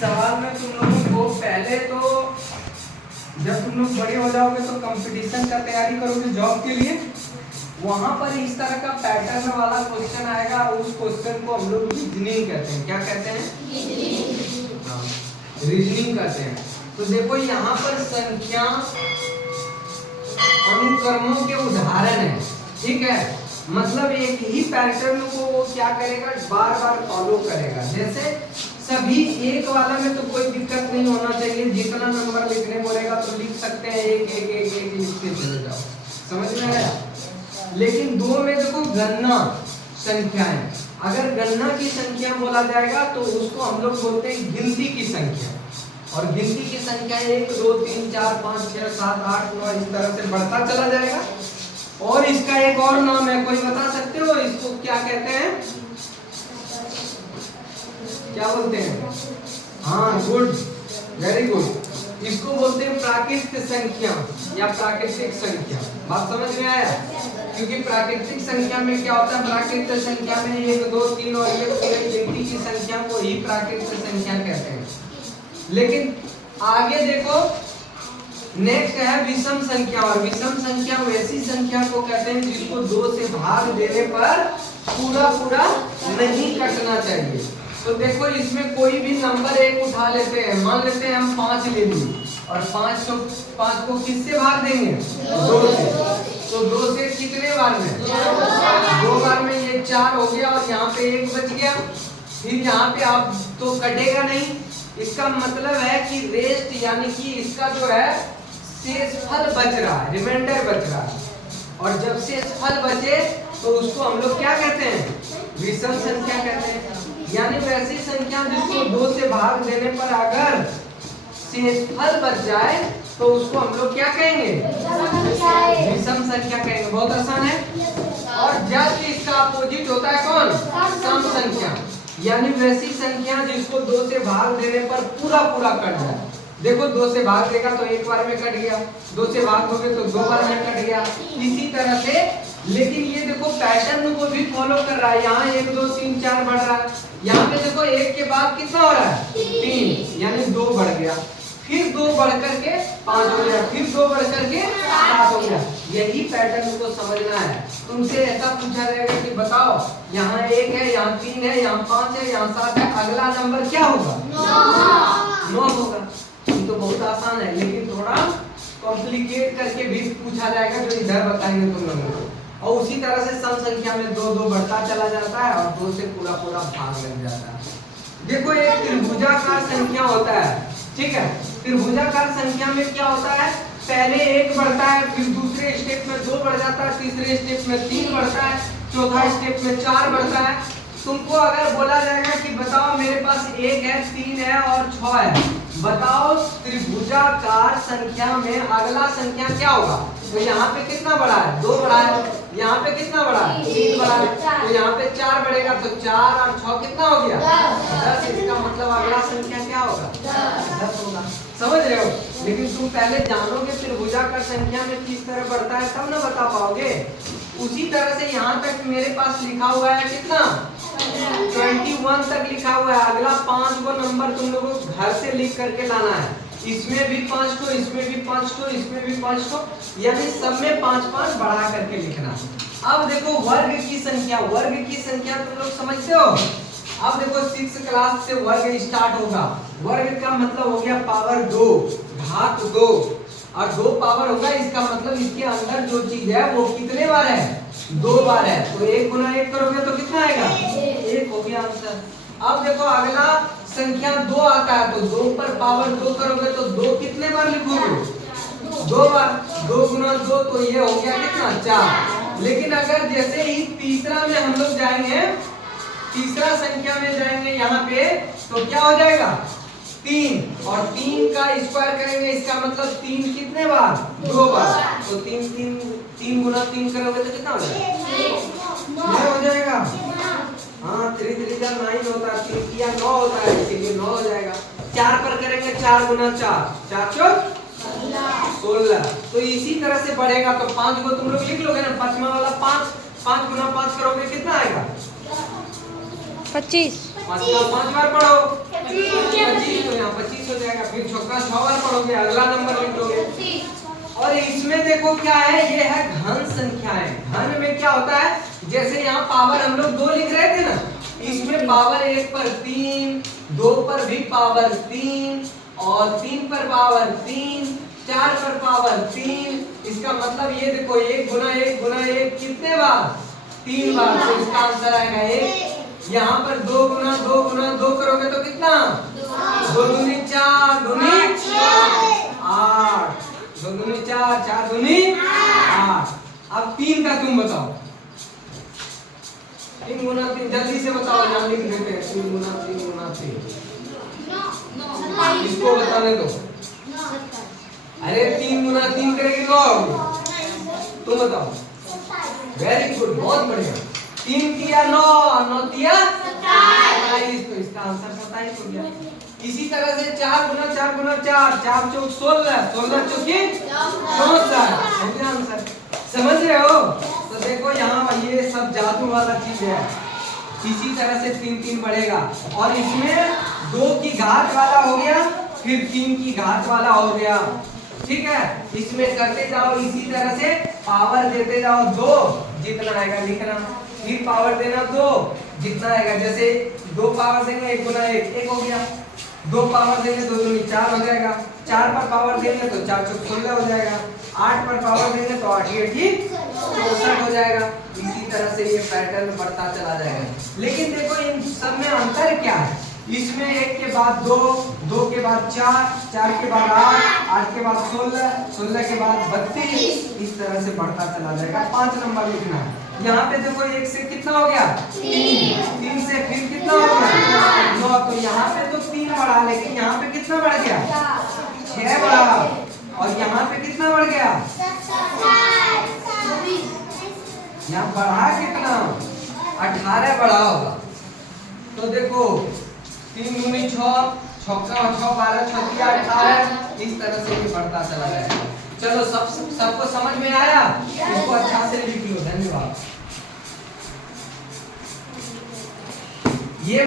सवाल में तुम लोगों को पहले तो जब तुम लोग बड़े हो जाओगे तो कंपटीशन का तैयारी करोगे जॉब के लिए, वहां पर इस तरह का पैटर्न वाला क्वेश्चन आएगा और उस क्वेश्चन को हम लोग रीजनिंग कहते हैं। क्या कहते हैं? रीजनिंग कहते हैं। तो देखो यहाँ पर संख्या अनुक्रमों के उदाहरण है, ठीक है। मतलब एक ही पैटर्न को वो क्या करेगा, बार बार फॉलो करेगा। जैसे सभी एक वाला में तो कोई दिक्कत नहीं होना चाहिए, जितना नंबर लिखने बोलेगा तो लिख सकते हैं, एक एक एक एक लिखते चले जाओ, समझ में आया। लेकिन दो में देखो गणना संख्या है, अगर गणना की संख्या बोला जाएगा तो उसको हम लोग बोलते हैं गिनती की संख्या। और गिनती की संख्या 1 2 3 4 5 6 7 8 9 इस तरह से बढ़ता चला जाएगा। और इसका एक और नाम है, कोई बता सकते हो इसको क्या कहते हैं? क्या बोलते हैं? हाँ, गुड, वेरी गुड। इसको बोलते हैं प्राकृतिक संख्या या प्राकृतिक संख्या। बात समझ में आया? क्योंकि प्राकृतिक संख्या में क्या होता है, प्राकृतिक संख्या में 1 2 3 और ये पूरे गिनती की संख्या को ही प्राकृतिक संख्या कहते हैं। लेकिन आगे देखो, नेक्स्ट है विषम संख्या। और विषम संख्या वैसी संख्या को कहते हैं जिसको 2 से भाग देने पर पूरा पूरा नहीं कटना चाहिए। तो देखो इसमें कोई भी नंबर एक उठा लेते हैं, मान लेते हैं हम 5 ले लिए और 5 को किससे भाग देंगे? 2 से। तो 2 से कितने बार में? 2 बार में ये 4 हो गया और यहाँ पे 1 बच गया। फिर यहाँ पे आप तो कटेगा नहीं, इसका मतलब है कि रेस्ट यानी कि इसका जो है शेषफल बच रहा है, रिमाइंडर बच रहा है। और जब शेषफल बचे तो उसको हम लोग क्या कहते हैं? विषम संख्या कहते हैं। यानी वैसी संख्या जिसको 2 से भाग देने पर अगर शेषफल बच जाए तो उसको हम लोग क्या कहेंगे? विषम संख्या कहेंगे। बहुत आसान है। और जब इसका अपोजिट होता है कौन? सम संख्या। यानी वैसी संख्या जिसको 2 से भाग देने पर पूरा पूरा कट जाए। देखो 2 से भाग देगा तो एक बार में कट गया, 2 से भाग दोगे तो 2 बार में कट गया, इसी तरह से। लेकिन ये देखो पैटर्न को भी फॉलो कर रहा है। यहाँ 1 2 3 4 बढ़ रहा है, यहाँ पे देखो 1 के बाद कितना हो रहा है? 3, यानी 2 बढ़ गया। फिर 2 बढ़ करके 5 हो गया, फिर 2 बढ़ करके 7 हो गया। यही पैटर्न को समझना है। तुमसे ऐसा पूछा जाएगा कि बताओ यहाँ 1 है, यहाँ 3 है, यहाँ 5 है, यहाँ 7 है, अगला नंबर क्या होगा? 9 होगा। तो बहुत आसान है, लेकिन थोड़ा कॉम्प्लिकेट करके भी पूछा जाएगा जो इधर बताएंगे तुम लोगों को। और उसी तरह से सम संख्या में 2 2 बढ़ता चला जाता है और 2 से पूरा पूरा भाग लग जाता है। देखो एक त्रिभुजाकार संख्या होता है, ठीक है। त्रिभुजाकार संख्या में क्या होता है, पहले 1 बढ़ता है, फिर दूसरे स्टेप में 2 बढ़ जाता है, तीसरे स्टेप में 3 बढ़ता है, चौथा स्टेप में 4 बढ़ता है। तुमको अगर बोला जाएगा कि बताओ मेरे पास 1 है, 3 है और 6 है, बताओ त्रिभुजाकार संख्या में अगला संख्या क्या होगा? तो यहाँ पे कितना बड़ा है? 2 बड़ा है। यहाँ पे कितना बड़ा है? 3 बड़ा है। तो यहाँ पे 4 बढ़ेगा तो 4 और 6 कितना हो गया? 10। इसका मतलब अगला संख्या क्या होगा? 10 होगा। समझ रहे हो? लेकिन तुम पहले जानोगे त्रिभुजाकार संख्या में किस तरह बढ़ता है तब ना बता पाओगे। उसी तरह से यहाँ तक मेरे पास लिखा हुआ है कितना? 21 तक लिखा हुआ है। अगला 5 को नंबर तुम लोगों को घर से लिख करके लाना है। इसमें भी 5 को, इसमें भी 5 को, इसमें भी 5 को, यानी सब में 5 5 बढ़ा करके लिखना। अब देखो वर्ग की संख्या, वर्ग की संख्या तुम लोग समझते हो? अब देखो 6 क्लास से वर्ग स्टार्ट होगा। वर्ग का मतलब हो गया पावर 2, घात 2, और 2 पावर होगा, इसका मतलब इसके अंदर जो चीज है वो कितने बार है? 2 बार है। तो 1 गुना 1 करोगे तो कितना आएगा? 1 हो गया आंसर। अब देखो अगला संख्या 2 आता है, तो 2 पर पावर 2 करोगे तो 2 कितने बार लिखोगे? 2 बार। 2 गुना 2 तो ये हो गया कितना? 4। लेकिन अगर जैसे ही तीसरा में हम लोग जाएंगे, तीसरा संख्या में जाएंगे यहाँ पे, तो क्या हो जाएगा? 3। और 3 का स्क्वायर करेंगे, इसका मतलब 3 कितने बार? 2 बार। तो 3 गुना 3 करोगे तो कितना हो जाएगा? 9 हो जाएगा। हाँ, 3 3 जा 9 होता है, 3 या 9 होता है, इसीलिए 9 हो जाएगा। 4 पर करेंगे 4 गुना 4, 4 चौक 16। तो इसी तरह से बढ़ेगा। तो 5 को तुम लोग लिख लोगे ना, 5वां वाला 5, 5 गुना 5 करोगे कितना आएगा? 25। 5 बार पढ़ो। 25, तो यहाँ 25 हो जाएगा। फिर चौका 6 बार पढ़ोगे, अगला नंबर लिख दोगे। और इसमें देखो क्या है, ये है घन संख्याएं। घन में क्या होता है, जैसे यहाँ पावर हम लोग 2 लिख रहे थे ना, इसमें पावर 1 पर 3, 2 पर भी पावर 3 और 3 पर पावर 3, 4 पर पावर 3। इसका मतलब ये देखो 1 गुना 1 गुना 1 कितने बार, 3 बार। तो इसका आंसर आएगा 1। यहाँ पर 2 गुना 2 गुना 2 करोगे तो कितना, 2 दूनी 4, दूनी 8, 2 दूनी 4, 4 दूनी 8। अब 3 का तुम बताओ, 3 गुना 3 जल्दी से बताओ, यहाँ लिख देते हैं 3 गुना 3 गुना 3। इसको बताने दो। अरे 3 गुना 3 करेंगे 9 होगी। तुम बताओ। वेरी गुड, बहुत बढ़िया। 3 किया 9, 9 किया 27, तो इसका आंसर 27 हो गया। इसी तरह से 4 गुना 4 गुना 4, 4 चौक 16, 16 चौकी 64, हो गया आंसर। समझ रहे हो? तो देखो यहाँ ये सब जादू वाला चीज है। इसी तरह से 3 3 बढ़ेगा, और इसमें 2 की घात वाला हो गया, फिर 3 की घात वाला हो गया। ठीक है, इसमें करते जाओ, इसी तरह से पावर देते जाओ 2, जितना आएगा लिखना, फिर पावर देना 2, जितना आएगा। जैसे 2 पावर देंगे 1 गुना 1, 1 हो गया। 2 पावर देंगे 2 दूनी 4 हो जाएगा। 4 पर पावर देंगे तो 4 चौक 16 हो जाएगा। 8 पर पावर देंगे तो 8 8 64 हो जाएगा। इसी तरह से ये पैटर्न बढ़ता चला जाएगा। लेकिन देखो इन सब में अंतर क्या है, इसमें 1 के बाद 2, 2 के बाद 4, 4 के बाद 8, 8 के बाद 16, 16 के बाद 32, इस तरह से बढ़ता चला जाएगा। 5 नंबर लिखना है। यहाँ पे देखो 1 से कितना हो गया, 3 से फिर कितना हो गया 9, तो यहाँ पे तो 3 बढ़ा, लेकिन यहाँ पे कितना बढ़ गया, 6 बढ़ा। और यहाँ पे कितना बढ़ गया, यहाँ बढ़ा कितना, 18 बढ़ा होगा। तो देखो 3 दूनी 6, 6 का 6 12 6 दिया 18, इस तरह से ये बढ़ता चला जाएगा। चलो सबको समझ में आया? इसको अच्छा से लिख लो। धन्यवाद।